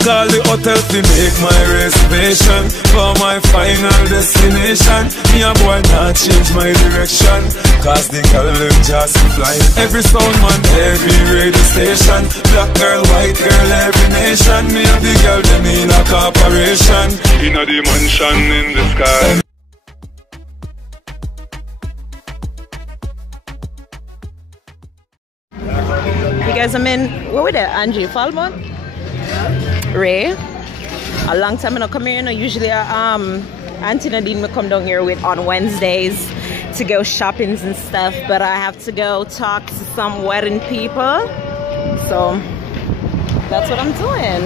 Call the hotel to make my reservation for my final destination. Me a boy not change my direction, cause the girl them just fly. Every sound man, every radio station, black girl, white girl, every nation. Me and the girl them in a corporation, in a dimension in the sky. You guys, I'm in, what were there? Angie Falmouth? Ray? A long time I don't come here, you know. Usually Auntie Nadine will come down here with on Wednesdays to go shoppings and stuff, but I have to go talk to some wedding people, so that's what I'm doing.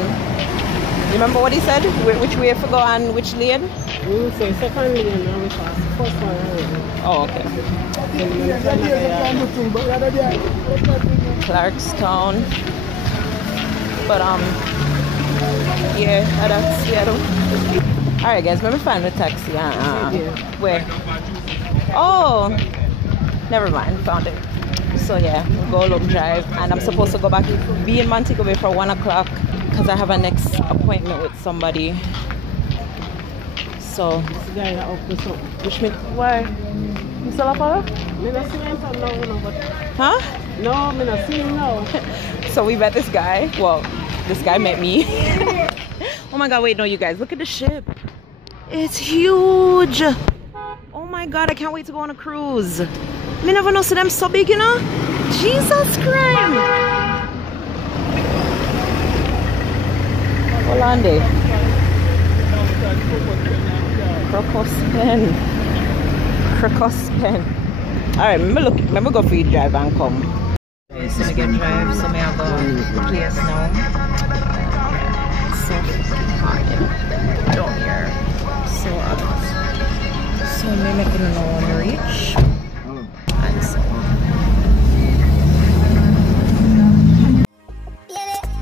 You remember what he said? Which way to go and which lane? So second lane and we pass first one. Oh, okay. Clarkstown. But yeah, that's Seattle. Alright guys, let me find the taxi. Where? Oh, never mind, found it. So yeah, we'll go long drive, and I'm supposed to go back, be in Montego Bay for 1 o'clock because I have a next appointment with somebody. So This guy up to something. which means why? You still up on her? Me not see him now, but Huh? no, me not see him now. So we met this guy. Well, this guy met me. Oh my god, wait, no, you guys, look at the ship. It's huge. Oh my god, I can't wait to go on a cruise. Me never know, see them so big, you know? Jesus Christ. Hold on there. Crocus pen. Alright, remember go for you drive and come. It's gonna get drive, so may I go place now. So hot down here. So hot. So maybe I can know when to reach. And so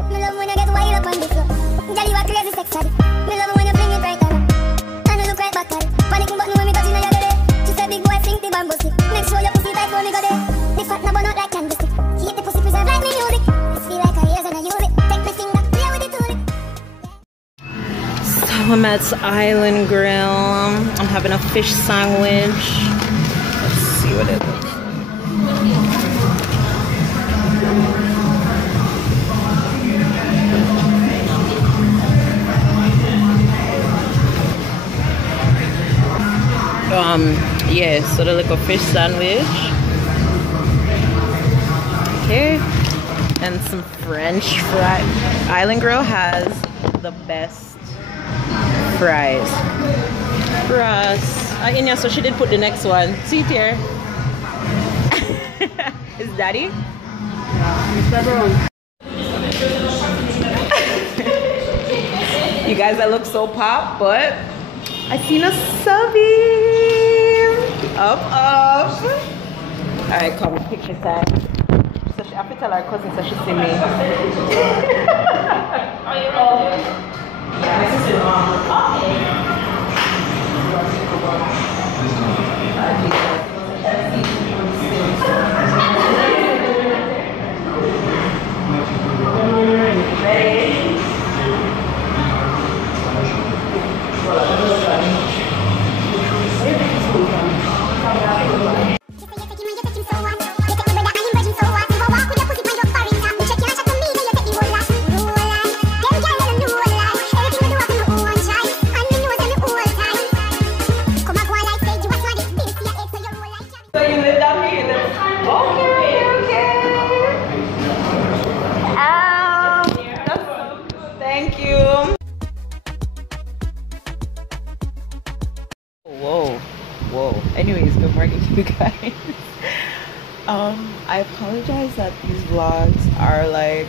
Me love when I get wild up on the floor. Girl, you a crazy sex addict. Me love when you bring it right on. And you look right back at it. Panic button when me touching on your body. She said big boy think the bamboo stick. Make sure your pussy tight when me go there. The fat na burn out like candlestick. Keep the pussy preserved like me music. This feel like a years and I use it. Take my finger, play with the tulip. So I'm at Island Grill. I'm having a fish sandwich. Let's see what it looks like. Yeah, so the little fish sandwich. Okay, and some French fries. Island Grill has the best fries. For us. Inya, so she did put the next one. See it here. Is Daddy? You guys, I look so pop, but I seen a subby. Up. Alright, come, picture time. So I have to tell her cousin so she see me. Are you ready? Anyways, good morning, you guys. I apologize that these vlogs are like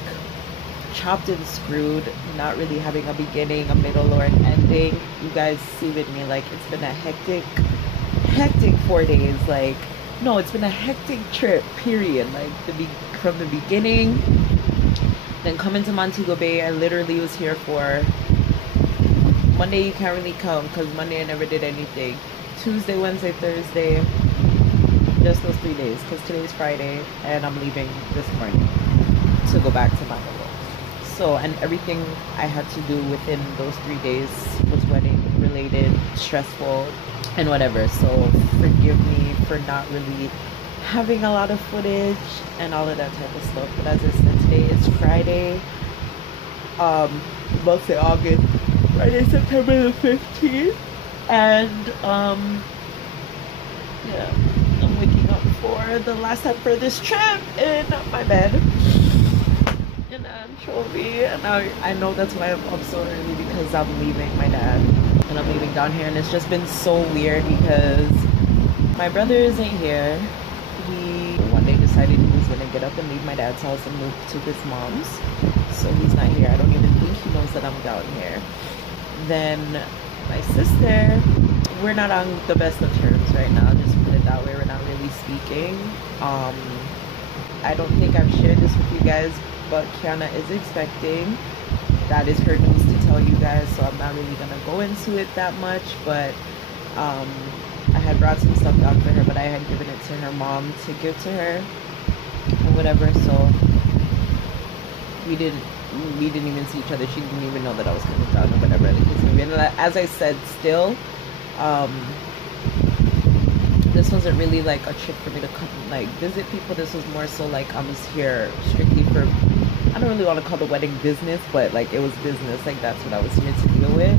chopped and screwed, not really having a beginning, a middle, or an ending. You guys see with me, like, it's been a hectic 4 days. Like, no, it's been a hectic trip, period. Like, from the beginning, then coming to Montego Bay. I literally was here for Monday. You can't really count because Monday I never did anything. Tuesday, Wednesday, Thursday, just those 3 days, because today's Friday and I'm leaving this morning to go back to Bangalore. So, and everything I had to do within those 3 days was wedding related, stressful, and whatever. So forgive me for not really having a lot of footage and all of that type of stuff. But as I said, today is Friday, say August, Friday, September the 15th, and yeah, I'm waking up for the last time for this trip in my bed in Anchovy, and I know that's why I'm up so early, because I'm leaving my dad and I'm leaving down here, and it's just been so weird because my brother isn't here. He one day decided he was gonna get up and leave my dad's house and move to his mom's, so he's not here. I don't even think he knows that I'm down here. Then my sister, we're not on the best of terms right now, just put it that way. We're not really speaking. I don't think I've shared this with you guys, but Kiana is expecting. That is her news to tell you guys, so I'm not really gonna go into it that much. But I had brought some stuff down for her, but I had given it to her mom to give to her or whatever. So we didn't even see each other. She didn't even know that I was coming down or whatever. And as I said, still, this wasn't really like a trip for me to come like visit people. This was more so like I was here strictly for, I don't really want to call the wedding business, but like it was business. Like that's what I was here to deal with.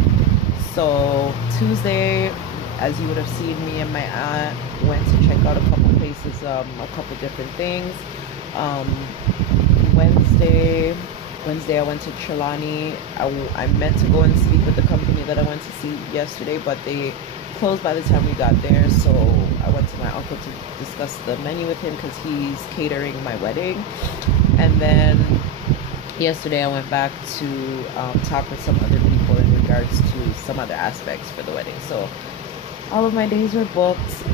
So Tuesday, as you would have seen, me and my aunt went to check out a couple places, a couple different things. Wednesday I went to Trelawney. I meant to go and speak with the company that I went to see yesterday, but they closed by the time we got there. So I went to my uncle to discuss the menu with him because he's catering my wedding. And then yesterday I went back to talk with some other people in regards to some other aspects for the wedding. So all of my days were booked.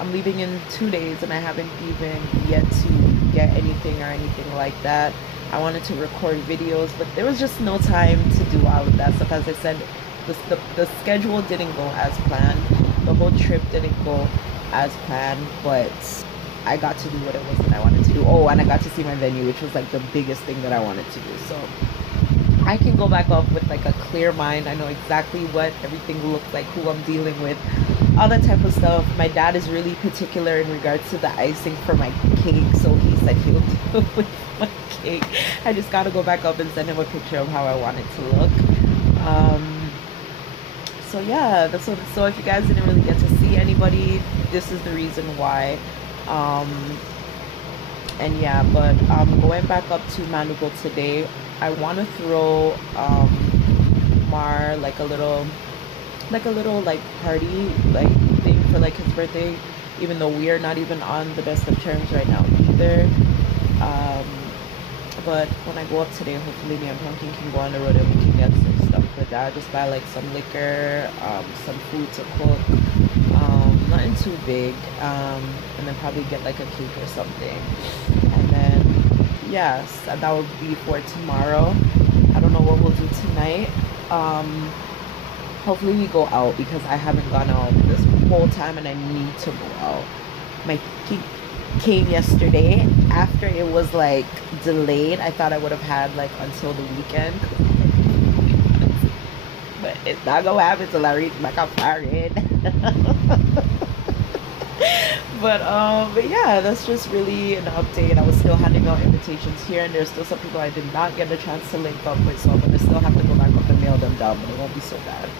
I'm leaving in 2 days and I haven't even yet to get anything or anything like that. I wanted to record videos, but there was just no time to do all of that stuff. As I said, the schedule didn't go as planned. The whole trip didn't go as planned, but I got to do what it was that I wanted to do. Oh, and I got to see my venue, which was like the biggest thing that I wanted to do. So I can go back up with like a clear mind. I know exactly what everything looks like, who I'm dealing with, all that type of stuff. My dad is really particular in regards to the icing for my cake, so he said he'll deal with my cake. I just gotta go back up and send him a picture of how I want it to look. So yeah, so if you guys didn't really get to see anybody, this is the reason why. And yeah, but going back up to Manugo today, I want to throw Mar like a little like party like thing for like his birthday, even though we are not even on the best of terms right now either. But when I go up today, hopefully me and Pumpkin can go on the road and we can get some stuff for that. Just buy like some liquor, some food to cook, nothing too big, and then probably get like a cake or something. And then yes, that would be for tomorrow. I don't know what we'll do tonight. Hopefully we go out because I haven't gone out this whole time and I need to go out. My cake came yesterday after it was like delayed. I thought I would have had like until the weekend, but it's not gonna happen till I reach back up firing. But yeah, that's just really an update. I was still handing out invitations here and there's still some people I did not get a chance to link up with, so I'm gonna still have to go back up and mail them down, but it won't be so bad.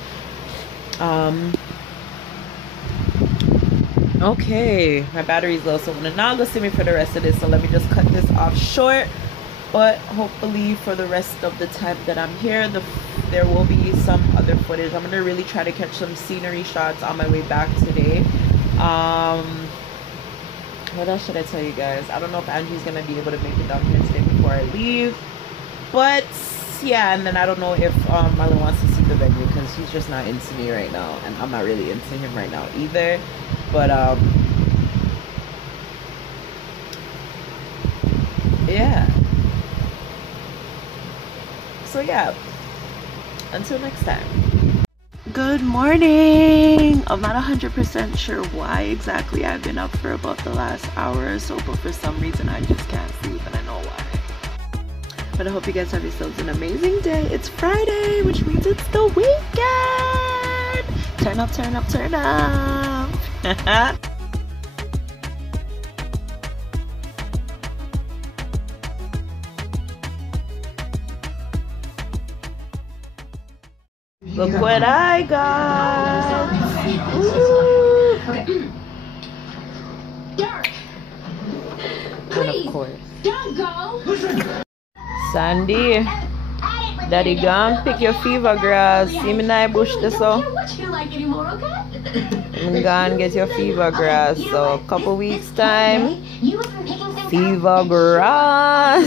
Okay, my battery's low, so I'm not gonna see me for the rest of this, so let me just cut this off short. But hopefully for the rest of the time that I'm here, there will be some other footage. I'm gonna really try to catch some scenery shots on my way back today. What else should I tell you guys? I don't know if Angie's gonna be able to make it down here today before I leave, but yeah. And then I don't know if Marlon wants to see the venue because he's just not into me right now, and I'm not really into him right now either. But yeah. So yeah, until next time. Good morning. I'm not 100% sure why exactly I've been up for about the last hour or so, but for some reason I just can't sleep and I know why. But I hope you guys have yourselves an amazing day. It's Friday, which means it's the weekend. Turn up, turn up, turn up. Look what I got. Ooh. And of course, Sandy, Daddy gone pick your fever grass. See me in bush this so. I'm gonna get your fever grass. So a couple weeks time, fever grass.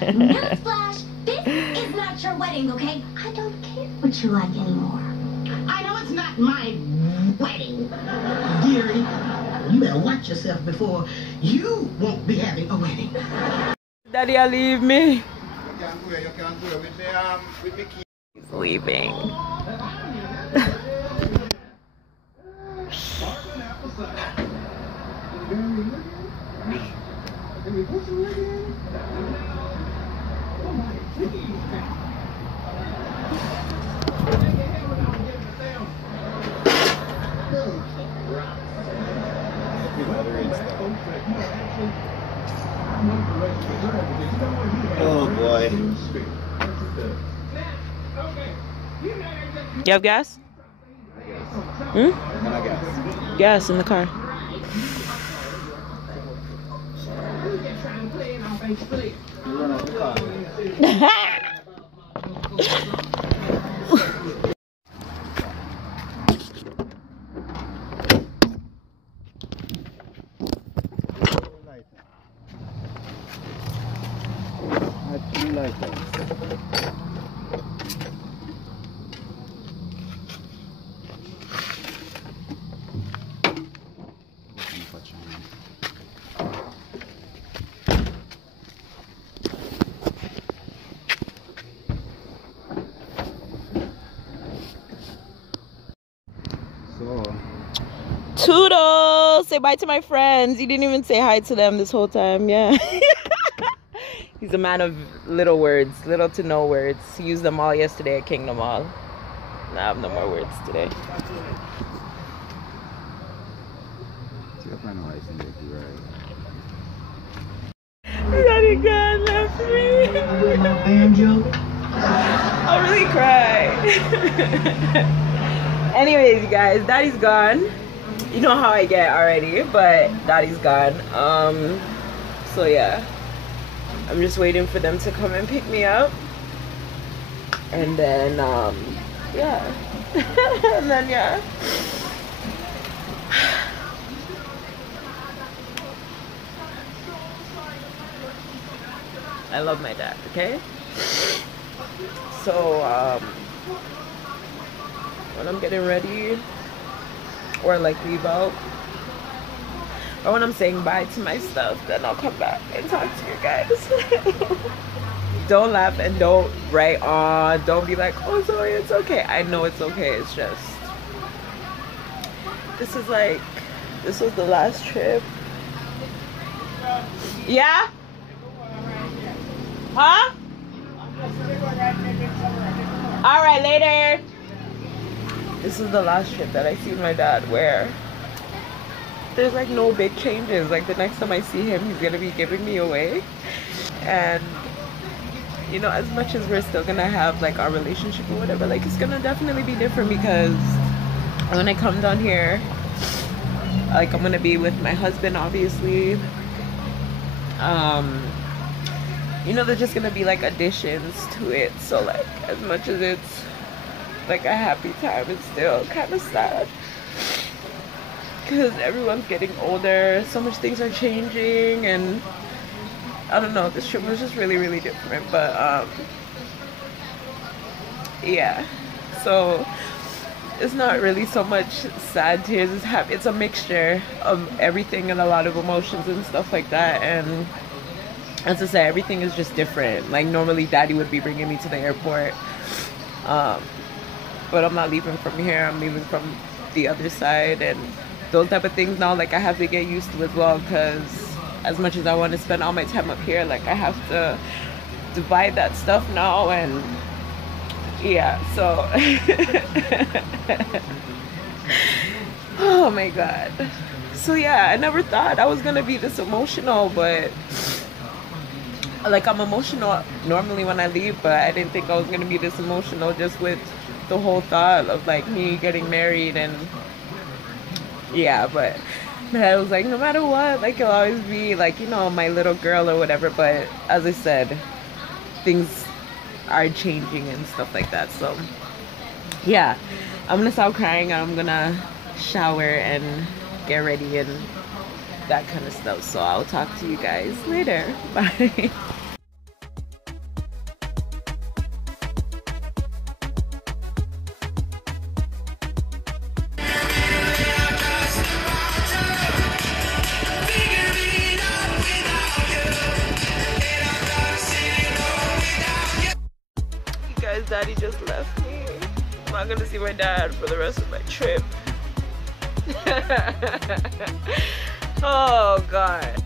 Newsflash, this is not your wedding, okay? I don't care what you like anymore. I know it's not my wedding, dearie. You better watch yourself before you won't be having a wedding. Daddy, I leave me. You can't do it with the key. He's leaving. Oh boy. You have gas? Hmm? Gas in the car. You run out the car. Toodles! Say bye to my friends. You didn't even say hi to them this whole time. Yeah. He's a man of little words, little to no words. He used them all yesterday at Kingdom Hall. I have no more words today. Daddy God left me. I'll really cry. Anyways, you guys, Daddy's gone. You know how I get already, but Daddy's gone. So yeah, I'm just waiting for them to come and pick me up, and then yeah. And then yeah. I love my dad, okay? So when I'm getting ready, or like leave out, or when I'm saying bye to my stuff, then I'll come back and talk to you guys. Don't laugh and don't write on. Don't be like, oh sorry, it's okay. I know it's okay. It's just, this was the last trip. Yeah? Huh? All right, later. This is the last trip that I see my dad where there's like no big changes. Like the next time I see him, he's gonna be giving me away. And you know, as much as we're still gonna have like our relationship or whatever, like it's gonna definitely be different, because when I come down here, like I'm gonna be with my husband, obviously. You know, there's just gonna be like additions to it. So like as much as it's like a happy time, it's still kind of sad because everyone's getting older, so much things are changing, and I don't know, this trip was just really different. But yeah, so it's not really so much sad tears, it's happy. It's a mixture of everything and a lot of emotions and stuff like that. And as I say, everything is just different. Like normally Daddy would be bringing me to the airport, but I'm not leaving from here, I'm leaving from the other side, and those type of things now, like I have to get used to as well, because as much as I want to spend all my time up here, like I have to to buy that stuff now, and yeah, so oh my god. So yeah, I never thought I was gonna be this emotional, but like, I'm emotional normally when I leave, but I didn't think I was gonna be this emotional just with the whole thought of like me getting married. And yeah, but I was like, no matter what, like, you'll always be like, you know, my little girl or whatever. But as I said, things are changing and stuff like that. So yeah, I'm gonna stop crying. I'm gonna shower and get ready and that kind of stuff. So I'll talk to you guys later. Bye. Daddy just left me. I'm not gonna see my dad for the rest of my trip. Oh god.